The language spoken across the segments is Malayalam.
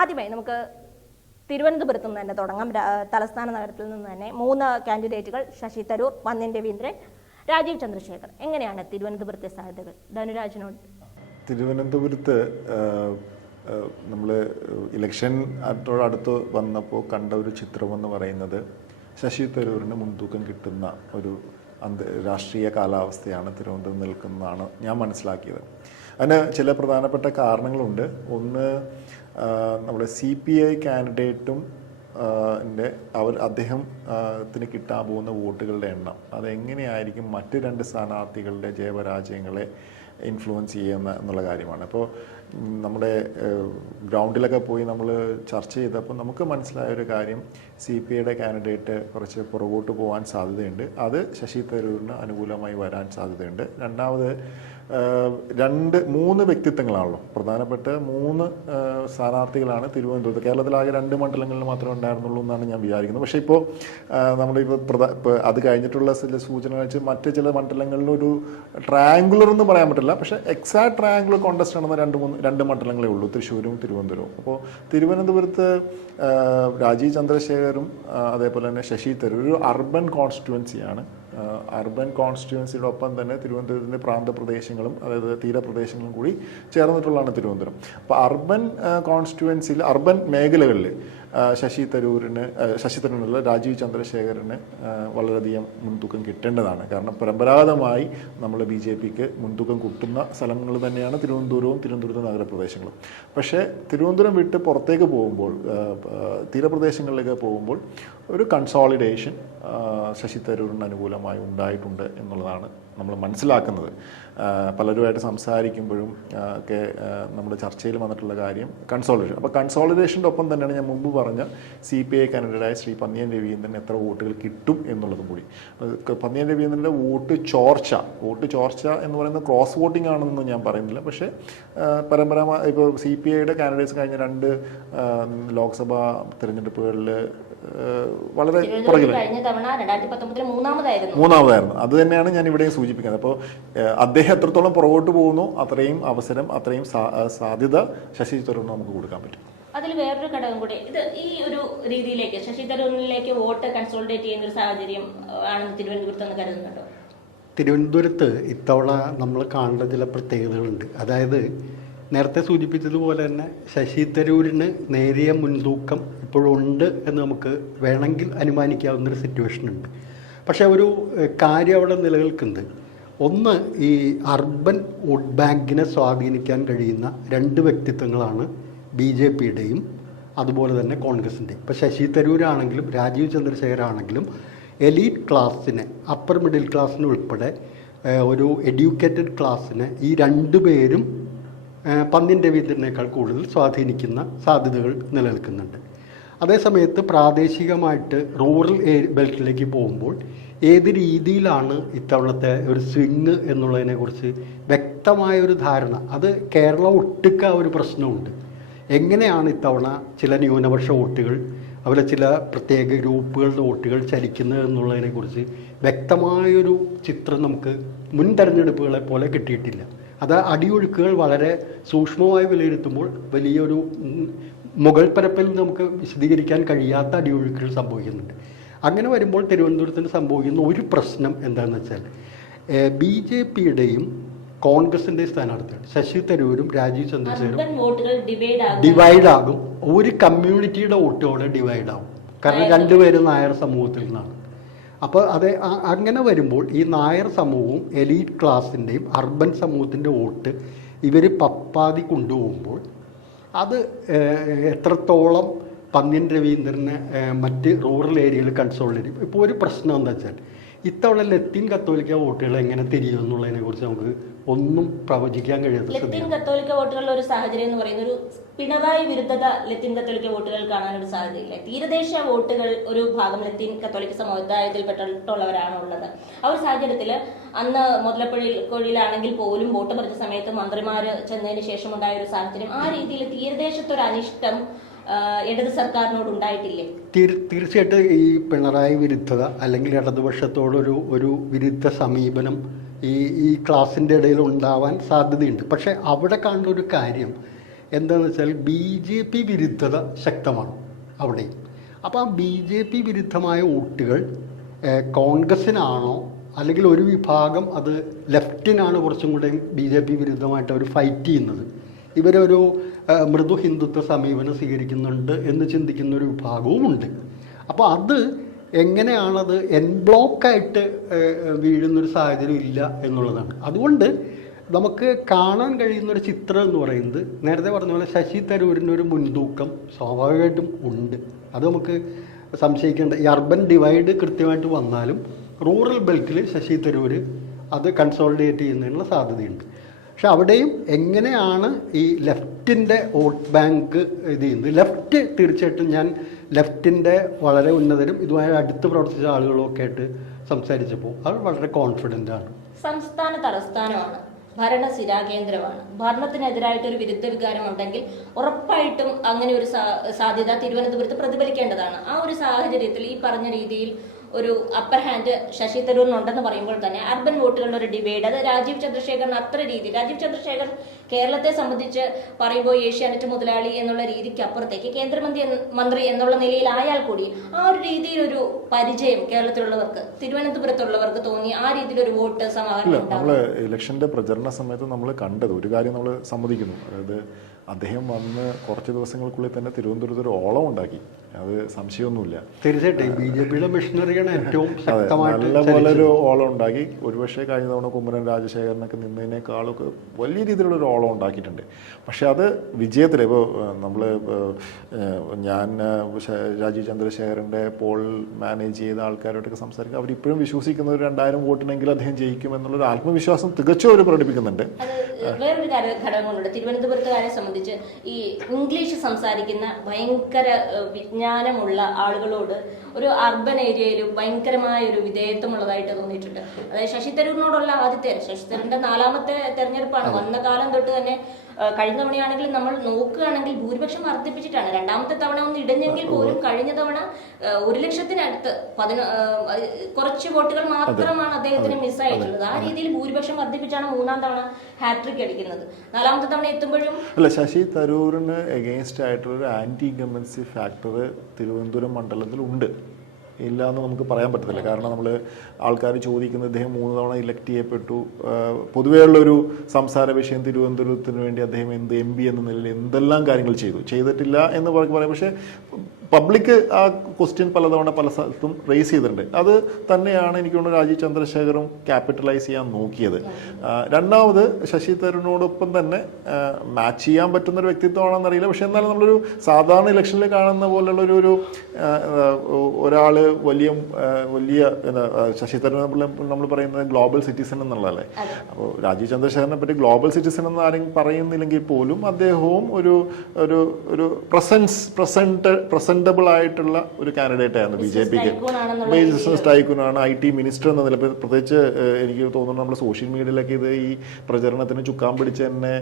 ആദ്യമായി നമുക്ക് തിരുവനന്തപുരത്ത് നിന്ന് തന്നെ തുടങ്ങാം. തലസ്ഥാന നഗരത്തിൽ നിന്ന് തന്നെ മൂന്ന് കാൻഡിഡേറ്റുകൾ ശശി തരൂർ വന്നിൻ രവീന്ദ്രൻ രാജീവ് ചന്ദ്രശേഖർ. എങ്ങനെയാണ് തിരുവനന്തപുരത്തെ സാധ്യതകൾ? ധനുരാജിനോട്. തിരുവനന്തപുരത്ത് നമ്മൾ ഇലക്ഷൻ അടുത്ത് വന്നപ്പോൾ കണ്ട ഒരു ചിത്രമെന്ന് പറയുന്നത് ശശി തരൂരിന് മുൻതൂക്കം കിട്ടുന്ന ഒരു രാഷ്ട്രീയ കാലാവസ്ഥയാണ് തിരുവനന്തപുരം നിൽക്കുന്നതാണ് ഞാൻ മനസ്സിലാക്കിയത്. അതിന് ചില പ്രധാനപ്പെട്ട കാരണങ്ങളുണ്ട്. ഒന്ന് നമ്മുടെ സി പി ഐ കാൻഡിഡേറ്റും അവർ അദ്ദേഹം ആ, ത്തിന് കിട്ടാൻ പോകുന്ന വോട്ടുകളുടെ എണ്ണം. അതെങ്ങനെയായിരിക്കും മറ്റ് രണ്ട് സ്ഥാനാർത്ഥികളുടെ ജയപരാജയങ്ങളെ ഇൻഫ്ലുവൻസ് ചെയ്യുന്ന എന്നുള്ള കാര്യമാണ്. അപ്പോൾ നമ്മുടെ ഗ്രൗണ്ടിലൊക്കെ പോയി നമ്മൾ ചർച്ച ചെയ്തപ്പോൾ നമുക്ക് മനസ്സിലായ ഒരു കാര്യം സി പി ഐയുടെ കാൻഡിഡേറ്റ് കുറച്ച് പുറകോട്ട് പോകാൻ സാധ്യതയുണ്ട്. അത് ശശി തരൂരിന് അനുകൂലമായി വരാൻ സാധ്യതയുണ്ട്. രണ്ടാമത് രണ്ട് മൂന്ന് വ്യക്തിത്വങ്ങളാണല്ലോ. പ്രധാനപ്പെട്ട മൂന്ന് സ്ഥാനാർത്ഥികളാണ് തിരുവനന്തപുരത്ത്. കേരളത്തിലാകെ രണ്ട് മണ്ഡലങ്ങളിൽ മാത്രമേ ഉണ്ടായിരുന്നുള്ളൂ എന്നാണ് ഞാൻ വിചാരിക്കുന്നത്. പക്ഷേ ഇപ്പോൾ നമ്മുടെ ഇപ്പോൾ പ്രധാ ഇപ്പോൾ അത് കഴിഞ്ഞിട്ടുള്ള ചില സൂചനകൾ വെച്ച് മറ്റ് ചില മണ്ഡലങ്ങളിൽ ഒരു ട്രയാങ്കുലർ എന്ന് പറയാൻ പറ്റില്ല. പക്ഷേ എക്സാക്ട് ട്രയാങ്കുലർ കോണ്ടസ്റ്റ് ആണെന്ന് രണ്ട് മൂന്ന് രണ്ട് മണ്ഡലങ്ങളേ ഉള്ളൂ. തൃശ്ശൂരും തിരുവനന്തപുരവും. അപ്പോൾ തിരുവനന്തപുരത്ത് രാജീവ് ചന്ദ്രശേഖരും അതേപോലെ തന്നെ ശശി തരൂർ ഒരു അർബൻ കോൺസ്റ്റിറ്റുവൻസിയാണ് അർബൻ കോൺസ്റ്റിറ്റ്യുവൻസിയോടൊപ്പം തന്നെ തിരുവനന്തപുരത്തിന്റെ പ്രാന്തപ്രദേശങ്ങളും അതായത് തീരപ്രദേശങ്ങളും കൂടി ചേർന്നിട്ടുള്ളതാണ് തിരുവനന്തപുരം. അപ്പോൾ അർബൻ കോൺസ്റ്റിറ്റ്യുവൻസിയിൽ അർബൻ മേഖലകളിൽ ശശി തരൂരിന് ശശി തരൂരിനുള്ള രാജീവ് ചന്ദ്രശേഖരന് വളരെയധികം മുൻതൂക്കം കിട്ടേണ്ടതാണ്. കാരണം പരമ്പരാഗതമായി നമ്മൾ ബി ജെ പിക്ക് മുൻതൂക്കം കിട്ടുന്ന സ്ഥലങ്ങൾ തന്നെയാണ് തിരുവനന്തപുരവും തിരുവനന്തപുരത്തെ നഗരപ്രദേശങ്ങളും. പക്ഷേ തിരുവനന്തപുരം വിട്ട് പുറത്തേക്ക് പോകുമ്പോൾ തീരപ്രദേശങ്ങളിലേക്ക് പോകുമ്പോൾ ഒരു കൺസോളിഡേഷൻ ശശി തരൂരിന് അനുകൂലമായി ഉണ്ടായിട്ടുണ്ട് എന്നുള്ളതാണ് നമ്മൾ മനസ്സിലാക്കുന്നത്. പലരുമായിട്ട് സംസാരിക്കുമ്പോഴും ഒക്കെ നമ്മുടെ ചർച്ചയിൽ വന്നിട്ടുള്ള കാര്യം കൺസോളിഡേഷൻ അപ്പോൾ കൺസോളിഡേഷന്റെ ഒപ്പം തന്നെയാണ് ഞാൻ മുമ്പ് പറഞ്ഞ സി പി ഐ കാൻഡിഡേറ്റായ ശ്രീ പന്നിയൻ രവീന്ദ്രൻ എത്ര വോട്ടുകൾ കിട്ടും എന്നുള്ളതും കൂടി. പന്നിയൻ രവീന്ദ്രന്റെ വോട്ട് ചോർച്ച വോട്ട് ചോർച്ച എന്ന് പറയുന്നത് ക്രോസ് വോട്ടിംഗ് ആണെന്നൊന്നും ഞാൻ പറയുന്നില്ല. പക്ഷേ പരമ്പരാ ഇപ്പോൾ സി പി ഐയുടെ കാൻഡിഡേറ്റ്സ് കഴിഞ്ഞ രണ്ട് ലോക്സഭാ തിരഞ്ഞെടുപ്പുകളിൽ വളരെ പുറകിൽ മൂന്നാമതായിരുന്നു. അത് തന്നെയാണ് ഞാൻ ഇവിടെ സൂചിപ്പിക്കുന്നത്. അപ്പോൾ അദ്ദേഹം എത്രത്തോളം പുറകോട്ട് പോകുന്നു അത്രയും അവസരം അത്രയും സാധ്യത ശശി തരൂർ നമുക്ക് കൊടുക്കാൻ പറ്റും. അതിൽ വേറൊരു ഘടകം കൂടി ഇത് ഈ ഒരു രീതിയിലേക്ക് ശശി തരൂരിലേക്ക് വോട്ട് കൺസോളിഡേറ്റ് ചെയ്യുന്ന ഒരു സാഹചര്യം ആണെന്ന് തിരുവനന്തപുരത്ത് നിന്ന് കരുതുന്നുണ്ടോ? തിരുവനന്തപുരത്ത് ഇത്തവണ നമ്മൾ കാണേണ്ട ചില പ്രത്യേകതകളുണ്ട്. അതായത് നേരത്തെ സൂചിപ്പിച്ചതുപോലെ തന്നെ ശശി തരൂരിന് നേരിയ മുൻതൂക്കം ഇപ്പോഴുണ്ട് എന്ന് നമുക്ക് വേണമെങ്കിൽ അനുമാനിക്കാവുന്നൊരു സിറ്റുവേഷൻ ഉണ്ട്. പക്ഷേ ഒരു കാര്യം അവിടെ നിലനിൽക്കുന്നത് ഒന്ന് ഈ അർബൻ വുഡ് ബാങ്കിനെ സ്വാധീനിക്കാൻ കഴിയുന്ന രണ്ട് വ്യക്തിത്വങ്ങളാണ് ബി ജെ പിയുടെയും അതുപോലെ തന്നെ കോൺഗ്രസിന്റെയും ഇപ്പോൾ ശശി തരൂരാണെങ്കിലും രാജീവ് ചന്ദ്രശേഖർ ആണെങ്കിലും എലീറ്റ് ക്ലാസ്സിനെ അപ്പർ മിഡിൽ ക്ലാസ്സിന് ഉൾപ്പെടെ ഒരു എഡ്യൂക്കേറ്റഡ് ക്ലാസ്സിനെ ഈ രണ്ടു പേരും ഏഹ്, വിതരണേക്കാൾ കൂടുതൽ സ്വാധീനിക്കുന്ന സാധ്യതകൾ നിലനിൽക്കുന്നുണ്ട്. അതേസമയത്ത് പ്രാദേശികമായിട്ട് റൂറൽ ഏ ബെൽറ്റിലേക്ക് പോകുമ്പോൾ ഏത് രീതിയിലാണ് ഇത്തവണത്തെ ഒരു സ്വിങ് എന്നുള്ളതിനെക്കുറിച്ച് വ്യക്തമായ ഒരു ധാരണ. അത് കേരളം ഒട്ടുക്ക ഒരു പ്രശ്നമുണ്ട്. എങ്ങനെയാണ് ഇത്തവണ ചില ന്യൂനപക്ഷ വോട്ടുകൾ അതുപോലെ ചില പ്രത്യേക ഗ്രൂപ്പുകളുടെ വോട്ടുകൾ ചലിക്കുന്നത് എന്നുള്ളതിനെക്കുറിച്ച് വ്യക്തമായൊരു ചിത്രം നമുക്ക് മുൻ തെരഞ്ഞെടുപ്പുകളെ പോലെ കിട്ടിയിട്ടില്ല. അത് അടിയൊഴുക്കുകൾ വളരെ സൂക്ഷ്മമായി വിലയിരുത്തുമ്പോൾ വലിയൊരു മുഗൾ പരപ്പിൽ നമുക്ക് വിശദീകരിക്കാൻ കഴിയാത്ത അടിയൊഴുക്കുകൾ സംഭവിക്കുന്നുണ്ട്. അങ്ങനെ വരുമ്പോൾ തിരുവനന്തപുരത്തിന് സംഭവിക്കുന്ന ഒരു പ്രശ്നം എന്താണെന്ന് വെച്ചാൽ ബി ജെ പിയുടെയും കോൺഗ്രസിന്റെയും സ്ഥാനാർത്ഥികൾ ശശി തരൂരും രാജീവ് ചന്ദ്രശേഖരും ഡിവൈഡ് ആകും. ഒരു കമ്മ്യൂണിറ്റിയുടെ വോട്ടോടെ ഡിവൈഡ് ആകും കാരണം രണ്ടുപേരും നായർ സമൂഹത്തിൽ നിന്നാണ്. അപ്പോൾ അത് അങ്ങനെ വരുമ്പോൾ ഈ നായർ സമൂഹവും എലീറ്റ് ക്ലാസിന്റെയും അർബൻ സമൂഹത്തിന്റെ വോട്ട് ഇവർ പപ്പാതി കൊണ്ടുപോകുമ്പോൾ അത് എത്രത്തോളം പന്ന്യൻ രവീന്ദ്രനെ മറ്റ് റൂറൽ ഏരിയയിൽ കൺസോൾ ചെയ്യും ഇപ്പോൾ ഒരു പ്രശ്നം എന്താ വെച്ചാൽ ഇത്തവണ ലത്തീൻ കത്തോലിക്ക വോട്ടുകൾ എങ്ങനെ തിരിയും എന്നുള്ളതിനെ കുറിച്ച് നമുക്ക് ഒന്നും പ്രവചിക്കാൻ കഴിയാത്ത ലത്തീൻ കത്തോലിക്ക വോട്ടുകളുടെ ഒരു സാഹചര്യം എന്ന് പറയുന്ന ഒരു പിണറായി വിരുദ്ധത ലത്തീൻ കത്തോലിക്ക വോട്ടുകൾ കാണാനൊരു സാധ്യതയില്ല തീരദേശ വോട്ടുകൾ ഒരു ഭാഗം ലത്തീൻ കത്തോലിക്ക സമുദായത്തിൽപ്പെട്ടിട്ടുള്ളവരാണ് ഉള്ളത് ആ ഒരു സാഹചര്യത്തിൽ അന്ന് മുതലപ്പുഴയിൽ കൊഴിയിലാണെങ്കിൽ പോലും വോട്ട് പറഞ്ഞ സമയത്ത് മന്ത്രിമാര് ചെന്നതിന് ശേഷം ഉണ്ടായ ഒരു സാഹചര്യം. ആ രീതിയിൽ തീരദേശത്തൊരു അനിഷ്ടം ഇടത് സർക്കാരിനോട് ഉണ്ടായിട്ടില്ലേ? തീർ- തീർച്ചയായിട്ടും ഈ പിണറായി വിരുദ്ധത അല്ലെങ്കിൽ ഇടതുപക്ഷത്തോടൊരു ഒരു വിരുദ്ധ സമീപനം ഈ ഈ ക്ലാസിന്റെ ഇടയിൽ ഉണ്ടാവാൻ സാധ്യതയുണ്ട്. പക്ഷേ അവിടെ കാണുന്ന ഒരു കാര്യം എന്താണെന്ന് വെച്ചാൽ ബി ജെ പി വിരുദ്ധത ശക്തമാണ് അവിടെ. അപ്പോൾ ആ ബി ജെ പി വിരുദ്ധമായ വോട്ടുകൾ കോൺഗ്രസ്സിനാണോ അല്ലെങ്കിൽ ഒരു വിഭാഗം അത് ലെഫ്റ്റിനാണ് കുറച്ചും കൂടെ ബി ജെ പി വിരുദ്ധമായിട്ട് അവർ ഫൈറ്റ് ചെയ്യുന്നത്. ഇവരൊരു മൃദു ഹിന്ദുത്വ സമീപനം സ്വീകരിക്കുന്നുണ്ട് എന്ന് ചിന്തിക്കുന്ന ഒരു വിഭാഗവുമുണ്ട്. അപ്പോൾ അത് എങ്ങനെയാണത് എൻ ബ്ലോക്കായിട്ട് വീഴുന്നൊരു സാഹചര്യം ഇല്ല എന്നുള്ളതാണ്. അതുകൊണ്ട് നമുക്ക് കാണാൻ കഴിയുന്നൊരു ചിത്രം എന്ന് പറയുന്നത് നേരത്തെ പറഞ്ഞ പോലെ ശശി തരൂരിന്റെ ഒരു മുൻതൂക്കം സ്വാഭാവികമായിട്ടും ഉണ്ട്. അത് നമുക്ക് സംശയിക്കേണ്ട. ഈ അർബൻ ഡിവൈഡ് കൃത്യമായിട്ട് വന്നാലും റൂറൽ ബെൽറ്റിൽ ശശി തരൂർ അത് കൺസോളിഡേറ്റ് ചെയ്യുന്നതിനുള്ള സാധ്യതയുണ്ട്. പക്ഷെ അവിടെയും എങ്ങനെയാണ് ഈ ലെഫ്റ്റിന്റെ വോട്ട് ബാങ്ക് ഇത് ചെയ്യുന്നത്? ലെഫ്റ്റ് തീർച്ചയായിട്ടും ഞാൻ ലെഫ്റ്റിന്റെ വളരെ ഉന്നതരും ഇതുമായി അടുത്ത് പ്രവർത്തിച്ച ആളുകളും ഒക്കെ ആയിട്ട് സംസാരിച്ചപ്പോൾ അവർ വളരെ കോൺഫിഡന്റ് ആണ്. സംസ്ഥാന തലസ്ഥാനമാണ്. ഭരണ സ്ഥിരാകേന്ദ്രമാണ് ഭരണത്തിനെതിരായിട്ട് ഒരു വിരുദ്ധ വികാരം ഉണ്ടെങ്കിൽ ഉറപ്പായിട്ടും അങ്ങനെ ഒരു സാധ്യത തിരുവനന്തപുരത്ത് പ്രതിഫലിക്കേണ്ടതാണ്. ആ ഒരു സാഹചര്യത്തിൽ ഈ പറഞ്ഞ രീതിയിൽ ഒരു അപ്പർ ഹാൻഡ് ശശി തരൂരിനുണ്ടെന്ന് പറയുമ്പോൾ തന്നെ അർബൻ വോട്ടുകളുടെ ഒരു ഡിവൈഡ് അത് രാജീവ് ചന്ദ്രശേഖരൻ അത്ര രീതി രാജീവ് ചന്ദ്രശേഖർ കേരളത്തെ സംബന്ധിച്ച് പറയുമ്പോൾ ഏഷ്യാനെറ്റ് മുതലാളി എന്നുള്ള രീതിക്ക് അപ്പുറത്തേക്ക് കേന്ദ്രമന്ത്രി മന്ത്രി എന്നുള്ള നിലയിലായാൽ കൂടി ആ ഒരു രീതിയിലൊരു പരിചയം കേരളത്തിലുള്ളവർക്ക് തിരുവനന്തപുരത്തുള്ളവർക്ക് തോന്നി ആ രീതിയിലൊരു വോട്ട് സമാഹരണം നമ്മൾ ഇലക്ഷന്റെ പ്രചരണ സമയത്ത് നമ്മൾ കണ്ടത് ഒരു കാര്യം നമ്മൾ സമ്മതിക്കുന്നു. അതായത് അദ്ദേഹം വന്ന് കുറച്ച് ദിവസങ്ങൾക്കുള്ളിൽ തന്നെ തിരുവനന്തപുരത്ത് ഒരു ഓളം ഉണ്ടാക്കി. അത് സംശയമൊന്നുമില്ല. തീർച്ചയായിട്ടും ബി ജെ പിയുടെ മിഷണറിയാണ് ഏറ്റവും അതെ ശക്തമായിട്ട് നല്ല ഒരു ഓളം ഉണ്ടാക്കി. ഒരുപക്ഷെ കഴിഞ്ഞ തവണ കുമ്മരൻ രാജശേഖരനൊക്കെ നിന്നതിനേക്കാളൊക്കെ വലിയ രീതിയിലുള്ള ഒരു ഓളം ഉണ്ടാക്കിയിട്ടുണ്ട്. പക്ഷേ അത് വിജയത്തിൽ ഇപ്പോൾ നമ്മൾ ഞാൻ രാജീവ് ചന്ദ്രശേഖരന്റെ പോൾ മാനേജ് ചെയ്ത ആൾക്കാരോടൊക്കെ സംസാരിക്കുക അവരിപ്പോഴും വിശ്വസിക്കുന്ന ഒരു രണ്ടായിരം വോട്ടിനെങ്കിൽ അദ്ദേഹം ജയിക്കുമെന്നുള്ളൊരു ആത്മവിശ്വാസം തികച്ചും അവർ പ്രകടിപ്പിക്കുന്നുണ്ട്. വേറൊരു കാര്യ- ഘടകം കൊണ്ടുണ്ട് തിരുവനന്തപുരത്തുകാരെ സംബന്ധിച്ച് ഈ ഇംഗ്ലീഷ് സംസാരിക്കുന്ന ഭയങ്കര വിജ്ഞാനമുള്ള ആളുകളോട് ഒരു അർബൻ ഏരിയയിലും ഭയങ്കരമായ ഒരു വിധേയത്വമുള്ളതായിട്ട് തോന്നിയിട്ടുണ്ട്. അതായത് ശശി തരൂരിനോടുള്ള ആദ്യത്തെ ശശി തരൂരിന്റെ നാലാമത്തെ തെരഞ്ഞെടുപ്പാണ്. വന്ന കാലം തൊട്ട് തന്നെ കഴിഞ്ഞ തവണയാണെങ്കിൽ നമ്മൾ നോക്കുകയാണെങ്കിൽ ഭൂരിപക്ഷം വർദ്ധിപ്പിച്ചിട്ടാണ്. രണ്ടാമത്തെ തവണ ഒന്ന് ഇടഞ്ഞെങ്കിൽ പോലും കഴിഞ്ഞ തവണ ഒരു ലക്ഷത്തിനടുത്ത് പതിന കുറച്ച് വോട്ടുകൾ മാത്രമാണ് അദ്ദേഹത്തിന് മിസ്സായിട്ടുള്ളത്. ആ രീതിയിൽ ഭൂരിപക്ഷം വർദ്ധിപ്പിച്ചാണ് മൂന്നാം തവണ ഹാട്രിക് അടിക്കുന്നത്. നാലാമത്തെ തവണ എത്തുമ്പോഴും അല്ല ശശി തരൂരിന് എഗെയിൻസ്റ്റ് ആയിട്ടുള്ള ഒരു ആന്റി ഗവൺമെന്റ് ഫാക്ടർ തിരുവനന്തപുരം മണ്ഡലത്തിൽ ഉണ്ട് ഇല്ല എന്ന് നമുക്ക് പറയാൻ പറ്റത്തില്ല. കാരണം നമ്മൾ ആൾക്കാർ ചോദിക്കുന്നത് ഇദ്ദേഹം മൂന്ന് തവണ ഇലക്ട് ചെയ്യപ്പെട്ടു. പൊതുവേ ഉള്ളൊരു സംസാര വിഷയം തിരുവനന്തപുരത്തിന് വേണ്ടി അദ്ദേഹം എന്ത് എം പി എന്ന നിലയിൽ എന്തെല്ലാം കാര്യങ്ങൾ ചെയ്തു? ചെയ്തിട്ടില്ല എന്ന് പറ- പറയാം. പക്ഷേ പബ്ലിക് ആ ക്വസ്റ്റ്യൻ പലതവണ പല സ്ഥലത്തും റേസ് ചെയ്തിട്ടുണ്ട്. അത് തന്നെയാണ് എനിക്ക് തോന്നുന്നത് രാജീവ് ചന്ദ്രശേഖറും ക്യാപിറ്റലൈസ് ചെയ്യാൻ നോക്കിയത്. രണ്ടാമത് ശശി തരൂരിനോടൊപ്പം തന്നെ മാച്ച് ചെയ്യാൻ പറ്റുന്ന ഒരു വ്യക്തിത്വമാണെന്ന് അറിയില്ല. പക്ഷേ എന്നാലും നമ്മളൊരു സാധാരണ ഇലക്ഷനിൽ കാണുന്ന പോലുള്ള ഒരു ഒരു ഒരാൾ വലിയ വലിയ ശശി തരൂർ നമ്മൾ പറയുന്നത് ഗ്ലോബൽ സിറ്റിസൺ എന്നുള്ളതല്ലേ? അപ്പോൾ രാജീവ് ചന്ദ്രശേഖരനെ പറ്റി ഗ്ലോബൽ സിറ്റിസൺ എന്ന് ആരും പറയുന്നില്ലെങ്കിൽ പോലും അദ്ദേഹവും ഒരു ഒരു ഒരു പ്രസൻസ് പ്രസന്റ് പ്രസന്റബിൾ ആയിട്ടുള്ള ഒരു കാൻഡിഡേറ്റ് ആയിരുന്നു ബി ജെ പിക്ക് ബിസിനസ് ടൈക്കൂനാണ് ഐ ടി മിനിസ്റ്റർ എന്ന നില പ്രത്യേകിച്ച് എനിക്ക് തോന്നുന്നു നമ്മുടെ സോഷ്യൽ മീഡിയയിലൊക്കെ ഇത് ഈ പ്രചരണത്തിന് ചുക്കാൻ പിടിച്ച് തന്നെ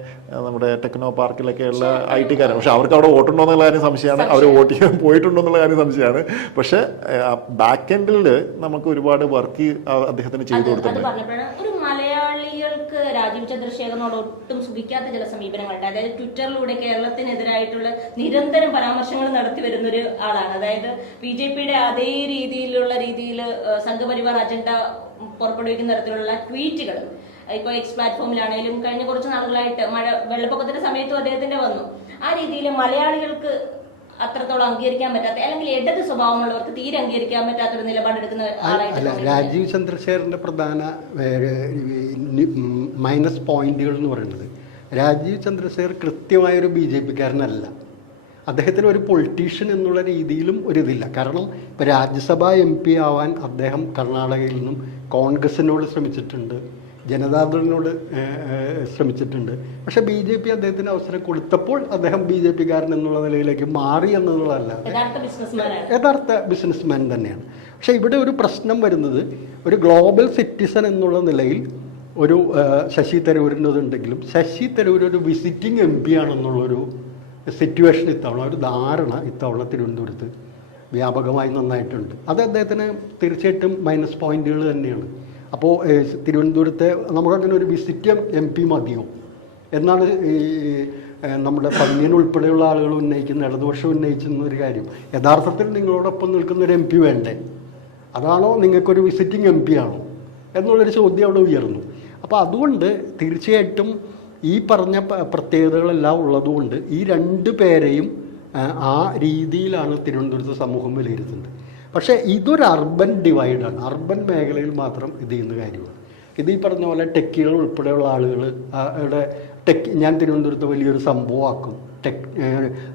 നമ്മുടെ ടെക്നോ പാർക്കിലൊക്കെയുള്ള ഐ ടി കാര്യം പക്ഷെ അവർക്ക് അവിടെ വോട്ടുണ്ടോ എന്നുള്ള കാര്യം സംശയമാണ്. അവർ വോട്ട് ചെയ്യാൻ പോയിട്ടുണ്ടോ എന്നുള്ള കാര്യം സംശയമാണ്. പക്ഷെ ബാക്ക് എൻഡിൽ നമുക്ക് ഒരുപാട് വർക്ക് അദ്ദേഹത്തിന് ചെയ്തു കൊടുത്തിട്ടുണ്ട്. മലയാളികൾക്ക് രാജീവ് ചന്ദ്രശേഖരനോട് ഒട്ടും സുഖിക്കാത്ത ചില സമീപനങ്ങളുണ്ട്. അതായത് ട്വിറ്ററിലൂടെ കേരളത്തിനെതിരായിട്ടുള്ള നിരന്തരം പരാമർശങ്ങൾ നടത്തി വരുന്ന ഒരു ആളാണ്. അതായത് ബി ജെ പിയുടെ അതേ രീതിയിലുള്ള രീതിയിൽ സംഘപരിവാർ അജണ്ട പുറപ്പെടുവിക്കുന്ന തരത്തിലുള്ള ട്വീറ്റുകൾ ഇപ്പൊ എക്സ് പ്ലാറ്റ്ഫോമിലാണെങ്കിലും കഴിഞ്ഞ കുറച്ച് നാളുകളായിട്ട് മഴ വെള്ളപ്പൊക്കത്തിന്റെ സമയത്തും അദ്ദേഹത്തിന്റെ വന്നു. ആ രീതിയിൽ മലയാളികൾക്ക് അത്രത്തോളം അംഗീകരിക്കാൻ പറ്റാത്ത അല്ലെങ്കിൽ ഇടത് സ്വഭാവമുള്ളവർക്ക് തീരെ അംഗീകരിക്കാൻ പറ്റാത്ത ഒരു നിലപാടെടുക്കുന്ന ആളായിട്ട് അല്ല രാജീവ് ചന്ദ്രശേഖരന്റെ പ്രധാന മൈനസ് പോയിന്റുകൾ എന്ന് പറയുന്നത് രാജീവ് ചന്ദ്രശേഖർ കൃത്യമായൊരു ബി ജെ പിക്കാരനല്ല. അദ്ദേഹത്തിന് ഒരു പൊളിറ്റീഷ്യൻ എന്നുള്ള രീതിയിലും ഒരിതില്ല കാരണം ഇപ്പോൾ രാജ്യസഭാ എം പി ആവാൻ അദ്ദേഹം കർണാടകയിൽ നിന്നും കോൺഗ്രസിനോട് ശ്രമിച്ചിട്ടുണ്ട്. ജനതാദളിനോട് ശ്രമിച്ചിട്ടുണ്ട്. പക്ഷെ ബി ജെ പി അദ്ദേഹത്തിന് അവസരം കൊടുത്തപ്പോൾ അദ്ദേഹം ബി ജെ പിക്കാരൻ എന്നുള്ള നിലയിലേക്ക് മാറി എന്നുള്ളതല്ല. യഥാർത്ഥ ബിസിനസ്മാൻ തന്നെയാണ്. പക്ഷെ ഇവിടെ ഒരു പ്രശ്നം വരുന്നത് ഒരു ഗ്ലോബൽ സിറ്റിസൺ എന്നുള്ള നിലയിൽ ഒരു ശശി തരൂരിന്റെതുണ്ടെങ്കിലും ശശി തരൂർ ഒരു വിസിറ്റിംഗ് എം പി ആണെന്നുള്ളൊരു സിറ്റുവേഷൻ ഇത്തവണ ഒരു ധാരണ ഇത്തവണ തിരുവനന്തപുരത്ത് വ്യാപകമായി നന്നായിട്ടുണ്ട്. അത് അദ്ദേഹത്തിന് തീർച്ചയായിട്ടും മൈനസ് പോയിന്റുകൾ തന്നെയാണ്. അപ്പോൾ തിരുവനന്തപുരത്തെ നമുക്കങ്ങനെ ഒരു വിസിറ്റ് എം പി മതിയോ? എന്നാണ് ഈ നമ്മുടെ പന്നിയൻ ഉൾപ്പെടെയുള്ള ആളുകൾ ഉന്നയിക്കുന്ന ഇടതുപക്ഷം ഉന്നയിക്കുന്ന ഒരു കാര്യം. യഥാർത്ഥത്തിൽ നിങ്ങളോടൊപ്പം നിൽക്കുന്ന ഒരു എം പി വേണ്ടേ? അതാണോ നിങ്ങൾക്കൊരു വിസിറ്റിംഗ് എം പി ആണോ? എന്നുള്ളൊരു ചോദ്യം അവിടെ ഉയർന്നു. അപ്പോൾ അതുകൊണ്ട് തീർച്ചയായിട്ടും ഈ പറഞ്ഞ പ്രത്യേകതകളെല്ലാം ഉള്ളതുകൊണ്ട് ഈ രണ്ട് പേരെയും ആ രീതിയിലാണ് തിരുവനന്തപുരത്ത് സമൂഹം വിലയിരുത്തുന്നത്. പക്ഷേ ഇതൊരു അർബൻ ഡിവൈഡാണ് അർബൻ മേഖലയിൽ മാത്രം ഇത് ചെയ്യുന്ന കാര്യമാണ്. ഇത് ഈ പറഞ്ഞ പോലെ ടെക്കികൾ ഉൾപ്പെടെയുള്ള ആളുകൾ അവിടെ ടെക് ഞാൻ തിരുവനന്തപുരത്ത് വലിയൊരു സംഭവമാക്കും. ടെക്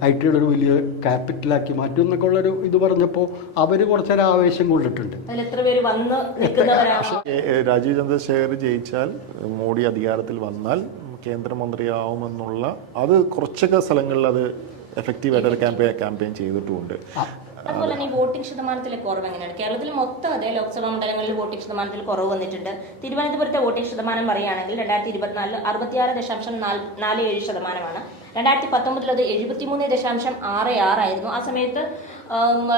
ഐ ടിയുടെ ഒരു വലിയ ക്യാപിറ്റലാക്കി മാറ്റും എന്നൊക്കെ ഉള്ളൊരു ഇത് പറഞ്ഞപ്പോൾ അവർ കുറച്ചൊരു ആവേശം കൊണ്ടിട്ടുണ്ട്. രാജീവ് ചന്ദ്രശേഖർ ജയിച്ചാൽ മോഡി അധികാരത്തിൽ വന്നാൽ കേന്ദ്രമന്ത്രിയാവുമെന്നുള്ള അത് കുറച്ചൊക്കെ സ്ഥലങ്ങളിൽ അത് എഫക്റ്റീവായിട്ട് ക്യാമ്പയിൻ ക്യാമ്പയിൻ ചെയ്തിട്ടുമുണ്ട്. അതുപോലെ തന്നെ ഈ വോട്ടിംഗ് ശതമാനത്തിലെ കുറവ് എങ്ങനെയാണ്? കേരളത്തിൽ മൊത്തം അതേ ലോക്സഭാ മണ്ഡലങ്ങളിൽ വോട്ടിംഗ് ശതമാനത്തിൽ കുറവ് വന്നിട്ടുണ്ട്. തിരുവനന്തപുരത്തെ വോട്ടിംഗ് ശതമാനം പറയുകയാണെങ്കിൽ രണ്ടായിരത്തി ഇരുപത്തിനാലിൽ അറുപത്തിയാറ് ദശാംശം നാല് ഏഴ് ശതമാനമാണ്. രണ്ടായിരത്തി പത്തൊമ്പതിൽ അത് എഴുപത്തിമൂന്ന് ദശാംശം ആറ് ആറായിരുന്നു. ആ സമയത്ത്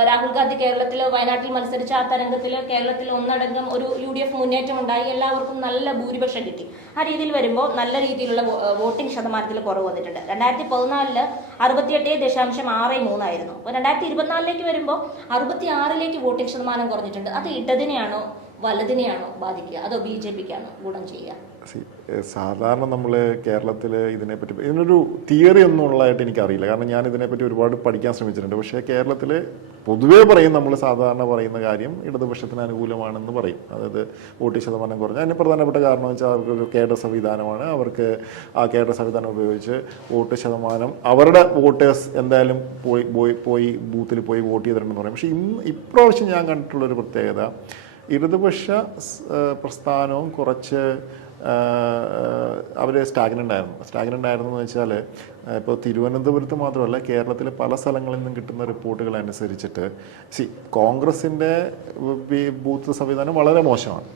രാഹുൽ ഗാന്ധി കേരളത്തിൽ വയനാട്ടിൽ മത്സരിച്ച ആ തരംഗത്തിൽ കേരളത്തിൽ ഒന്നടങ്കം ഒരു യു ഡി എഫ് മുന്നേറ്റം ഉണ്ടായി. എല്ലാവർക്കും നല്ല ഭൂരിപക്ഷം കിട്ടി. ആ രീതിയിൽ വരുമ്പോൾ നല്ല രീതിയിലുള്ള വോട്ടിംഗ് ശതമാനത്തിൽ കുറവ് വന്നിട്ടുണ്ട്. രണ്ടായിരത്തി പതിനാലിൽ അറുപത്തിയെട്ട് ദശാംശം ആറ് മൂന്നായിരുന്നു. അപ്പോൾ രണ്ടായിരത്തി ഇരുപത്തിനാലിലേക്ക് വരുമ്പോൾ അറുപത്തി ആറിലേക്ക് വോട്ടിംഗ് ശതമാനം കുറഞ്ഞിട്ടുണ്ട്. അത് ഇടതിനെയാണോ വലതിനെയാണോ ബാധിക്കുക? അതോ ബി ജെ പിക്കാണോ ഗുണം ചെയ്യുക? സാധാരണ നമ്മൾ കേരളത്തിൽ ഇതിനെപ്പറ്റി ഇതിനൊരു തിയറി ഒന്നും ഉള്ളതായിട്ട് എനിക്കറിയില്ല. കാരണം ഞാൻ ഇതിനെപ്പറ്റി ഒരുപാട് പഠിക്കാൻ ശ്രമിച്ചിട്ടുണ്ട്. പക്ഷേ കേരളത്തിൽ പൊതുവേ പറയും നമ്മൾ സാധാരണ പറയുന്ന കാര്യം ഇടതുപക്ഷത്തിന് അനുകൂലമാണെന്ന് പറയും. അതായത് വോട്ട് ശതമാനം കുറഞ്ഞ. അതിന് പ്രധാനപ്പെട്ട കാരണം വെച്ചാൽ അവർക്കൊരു കേഡർ സംവിധാനമാണ്. അവർക്ക് ആ കേഡർ സംവിധാനം ഉപയോഗിച്ച് വോട്ട് ശതമാനം അവരുടെ വോട്ടേഴ്സ് എന്തായാലും പോയി പോയി പോയി ബൂത്തിൽ പോയി വോട്ട് ചെയ്തിട്ടുണ്ടെന്ന് പറയും. പക്ഷേ ഇന്ന് ഇപ്രാവശ്യം ഞാൻ കണ്ടിട്ടുള്ളൊരു പ്രത്യേകത ഇടതുപക്ഷ പ്രസ്ഥാനവും കുറച്ച് അവർ സ്റ്റാഗ്നന്റ് ആയിരുന്നു. സ്റ്റാഗ്നന്റ് ആയിരുന്നു എന്ന് വെച്ചാൽ ഇപ്പോൾ തിരുവനന്തപുരത്ത് മാത്രമല്ല കേരളത്തിലെ പല സ്ഥലങ്ങളിൽ നിന്നും കിട്ടുന്ന റിപ്പോർട്ടുകൾ അനുസരിച്ചിട്ട് സി കോൺഗ്രസിന്റെ ബൂത്ത് സംവിധാനം വളരെ മോശമാണ്.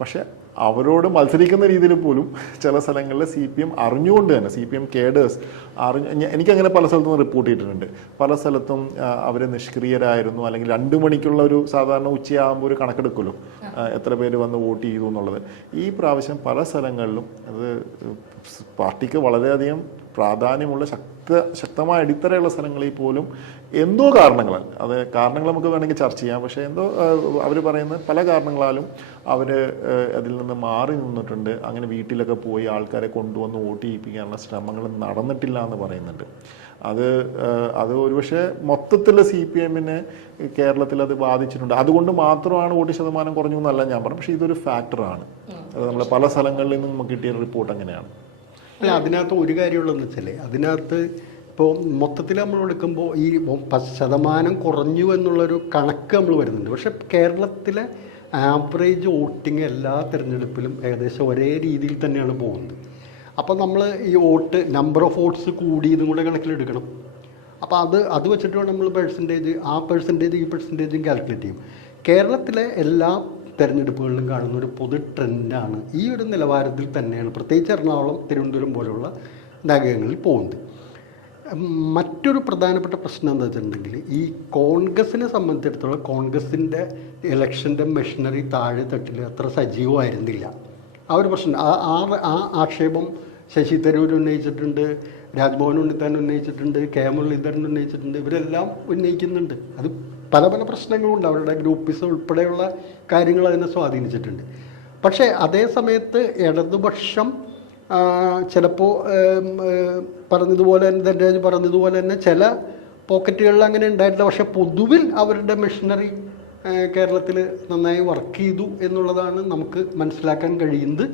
പക്ഷെ അവരോട് മത്സരിക്കുന്ന രീതിയിൽ പോലും ചില സ്ഥലങ്ങളിൽ സി പി എം അറിഞ്ഞുകൊണ്ട് തന്നെ സി പി എം കേഡേഴ്സ് അറിഞ്ഞ് എനിക്കങ്ങനെ പല സ്ഥലത്തും റിപ്പോർട്ട് ചെയ്തിട്ടുണ്ട്. പല സ്ഥലത്തും അവർ നിഷ്ക്രിയരായിരുന്നു. അല്ലെങ്കിൽ രണ്ട് മണിക്കുള്ള ഒരു സാധാരണ ഉച്ചയാകുമ്പോൾ ഒരു കണക്കെടുക്കുമല്ലോ എത്ര പേര് വന്ന് വോട്ട് ചെയ്തു എന്നുള്ളത്. ഈ പ്രാവശ്യം പല സ്ഥലങ്ങളിലും അത് പാർട്ടിക്ക് വളരെയധികം പ്രാധാന്യമുള്ള ശക്ത ശക്തമായ അടിത്തറയുള്ള സ്ഥലങ്ങളിൽ പോലും എന്തോ കാരണങ്ങളാൽ അത് കാരണങ്ങൾ നമുക്ക് വേണമെങ്കിൽ ചർച്ച ചെയ്യാം. പക്ഷേ എന്തോ അവർ പറയുന്ന പല കാരണങ്ങളാലും അവർ അതിൽ നിന്ന് മാറി നിന്നിട്ടുണ്ട്. അങ്ങനെ വീട്ടിലൊക്കെ പോയി ആൾക്കാരെ കൊണ്ടുവന്ന് വോട്ട് ചെയ്യിപ്പിക്കാനുള്ള ശ്രമങ്ങൾ നടന്നിട്ടില്ല എന്ന് പറയുന്നുണ്ട്. അത് അത് ഒരുപക്ഷെ മൊത്തത്തിൽ സി പി എമ്മിനെ കേരളത്തിൽ അത് ബാധിച്ചിട്ടുണ്ട്. അതുകൊണ്ട് മാത്രമാണ് വോട്ട് ശതമാനം കുറഞ്ഞു എന്നല്ല ഞാൻ പറഞ്ഞു പക്ഷേ ഇതൊരു ഫാക്ടറാണ്. അത് നമ്മൾ പല സ്ഥലങ്ങളിൽ നിന്നും നമുക്ക് കിട്ടിയ റിപ്പോർട്ട് അങ്ങനെയാണ്. അല്ല അതിനകത്ത് ഒരു കാര്യമുള്ളതെന്ന് വെച്ചാൽ അതിനകത്ത് ഇപ്പോൾ മൊത്തത്തിൽ നമ്മൾ എടുക്കുമ്പോൾ ഈ ശതമാനം കുറഞ്ഞു എന്നുള്ളൊരു കണക്ക് നമ്മൾ വരുന്നുണ്ട്. പക്ഷെ കേരളത്തിലെ ആവറേജ് വോട്ടിംഗ് എല്ലാ തിരഞ്ഞെടുപ്പിലും ഏകദേശം ഒരേ രീതിയിൽ തന്നെയാണ് പോകുന്നത്. അപ്പോൾ നമ്മൾ ഈ വോട്ട് നമ്പർ ഓഫ് വോട്ട്സ് കൂടി ഇതും കൂടെ കണക്കിലെടുക്കണം. അപ്പോൾ അത് അത് വെച്ചിട്ട് വേണം നമ്മൾ പെർസെന്റേജ് ആ പെർസെന്റേജ് ഈ പെർസെന്റേജും കാൽക്കുലേറ്റ് ചെയ്യും. കേരളത്തിലെ എല്ലാ തെരഞ്ഞെടുപ്പുകളിലും കാണുന്ന ഒരു പൊതു ട്രെൻഡാണ് ഈ ഒരു നിലവാരത്തിൽ തന്നെയാണ്. പ്രത്യേകിച്ച് എറണാകുളം തിരുവനന്തപുരം പോലുള്ള നഗരങ്ങളിൽ പോകുന്നത്. മറ്റൊരു പ്രധാനപ്പെട്ട പ്രശ്നം എന്താ വെച്ചിട്ടുണ്ടെങ്കിൽ ഈ കോൺഗ്രസിനെ സംബന്ധിച്ചിടത്തോളം കോൺഗ്രസിന്റെ ഇലക്ഷന്റെ മെഷീനറി താഴെ തട്ടിൽ അത്ര സജീവമായിരുന്നില്ല ആ ഒരു പ്രശ്നം ആ ആ ആക്ഷേപം ശശി തരൂർ ഉന്നയിച്ചിട്ടുണ്ട് രാജ്ഭവൻ ഉണ്ണിത്താൻ ഉന്നയിച്ചിട്ടുണ്ട് കെ മുരളീധരൻ ഉന്നയിച്ചിട്ടുണ്ട് ഇവരെല്ലാം ഉന്നയിക്കുന്നുണ്ട്. അത് പല പല പ്രശ്നങ്ങളുണ്ട്. അവരുടെ ഗ്രൂപ്പിസ് ഉൾപ്പെടെയുള്ള കാര്യങ്ങൾ അതിനെ സ്വാധീനിച്ചിട്ടുണ്ട്. പക്ഷേ അതേ സമയത്ത് ഇടതുപക്ഷം ചിലപ്പോൾ പറഞ്ഞതുപോലെ തന്നെ ധനരാജ് പറഞ്ഞതുപോലെ തന്നെ ചില പോക്കറ്റുകളിൽ അങ്ങനെ ഉണ്ടായിട്ടില്ല. പക്ഷേ പൊതുവിൽ അവരുടെ മെഷീനറി കേരളത്തിൽ നന്നായി വർക്ക് ചെയ്തു എന്നുള്ളതാണ് നമുക്ക് മനസ്സിലാക്കാൻ കഴിയുന്നത്.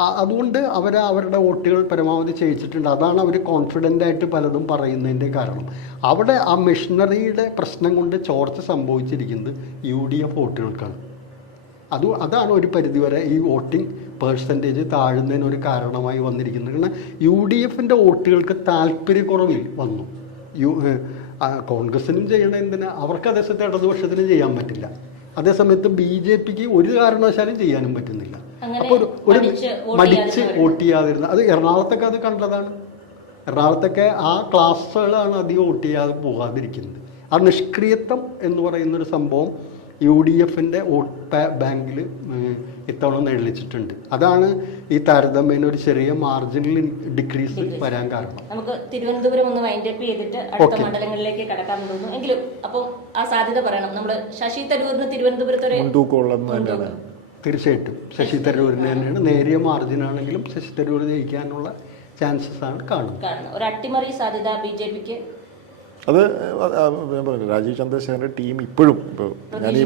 അതുകൊണ്ട് അവർ അവരുടെ വോട്ടുകൾ പരമാവധി ചെയ്യിച്ചിട്ടുണ്ട്. അതാണ് അവർ കോൺഫിഡന്റ് ആയിട്ട് പലതും പറയുന്നതിന്റെ കാരണം. അവിടെ ആ മെഷീനറിയുടെ പ്രശ്നം കൊണ്ട് ചോർച്ച സംഭവിച്ചിരിക്കുന്നത് യു ഡി എഫ് വോട്ടുകൾക്കാണ്. അത് അതാണ് ഒരു പരിധിവരെ ഈ വോട്ടിംഗ് പേഴ്സന്റേജ് താഴുന്നതിന് ഒരു കാരണമായി വന്നിരിക്കുന്നത്. കാരണം യു ഡി എഫിന്റെ വോട്ടുകൾക്ക് താല്പര്യക്കുറവിൽ വന്നു. യു കോൺഗ്രസിനും ചെയ്യണ എന്തിനാ? അവർക്ക് അതേസമയത്ത് ഇടതുപക്ഷത്തിനും ചെയ്യാൻ പറ്റില്ല. അതേസമയത്ത് ബി ജെ പിക്ക് ഒരു കാരണവശാലും ചെയ്യാനും പറ്റുന്നില്ല. അപ്പോൾ ഒരു മടിച്ച് വോട്ട് ചെയ്യാതിരുന്ന അത് എറണാകുളത്തൊക്കെ അത് കണ്ടതാണ് എറണാകുളത്തൊക്കെ ആ ക്ലാസ്സുകളാണ് അധികം വോട്ട് ചെയ്യാതെ പോകാതിരിക്കുന്നത്. ആ നിഷ്ക്രിയത്വം എന്ന് പറയുന്ന ഒരു സംഭവം യു ഡി എഫിന്റെ വോട്ട് ബാങ്കിൽ ഇത്തവണ നേടിച്ചിട്ടുണ്ട് അതാണ് ഈ താരതമ്യേന ഒരു ചെറിയ മാർജിനൽ ഡിക്രീസ് വരാൻ കാരണം. നമുക്ക് തിരുവനന്തപുരം ഒന്ന് വൈൻഡ് അപ്പ് ചെയ്തിട്ട് അടുത്ത മണ്ഡലങ്ങളിലേക്ക് കടക്കാൻ തോന്നുന്നു. എങ്കിലും അപ്പോൾ ആ സാധ്യത പറയണം. നമ്മൾ ശശി തരൂരിന് തിരുവനന്തപുരത്ത് തീർച്ചയായിട്ടും. ശശി തരൂരിന് തന്നെയാണ്. നേരിയ മാർജിനാണെങ്കിലും ശശി തരൂർ ജയിക്കാനുള്ള ചാൻസസ് ആണ് കാണുന്നത്. ഒരു അട്ടിമറി സാധ്യത ബി ജെ പിക്ക്? അത് ഞാൻ പറഞ്ഞു രാജീവ് ചന്ദ്രശേഖരന്റെ ടീം ഇപ്പോഴും ഇപ്പോൾ ഞാൻ ഈ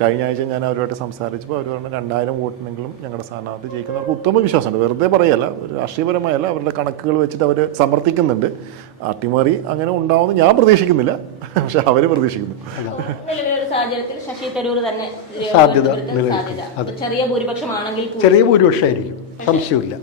കഴിഞ്ഞ ആഴ്ച ഞാൻ അവരുമായിട്ട് സംസാരിച്ചപ്പോൾ അവർ പറഞ്ഞു രണ്ടായിരം വോട്ടിനെങ്കിലും ഞങ്ങളുടെ സ്ഥാനാർത്ഥി ജയിക്കുന്ന അവർക്ക് ഉത്തമ വിശ്വാസമുണ്ട്. വെറുതെ പറയല്ല ഒരു രാഷ്ട്രീയപരമായല്ല അവരുടെ കണക്കുകൾ വെച്ചിട്ട് അവർ സമർത്ഥിക്കുന്നുണ്ട്. അട്ടിമറി അങ്ങനെ ഉണ്ടാവുമെന്ന് ഞാൻ പ്രതീക്ഷിക്കുന്നില്ല. പക്ഷെ അവർ പ്രതീക്ഷിക്കുന്നു. സാഹചര്യത്തിൽ ശശി തരൂർ തന്നെ സാധ്യത നിലനിൽക്കും. സാധ്യത. ചെറിയ ഭൂരിപക്ഷമാണെങ്കിൽ കൂടി ചെറിയ ഭൂരിപക്ഷമായിരിക്കും. സംശയമില്ല.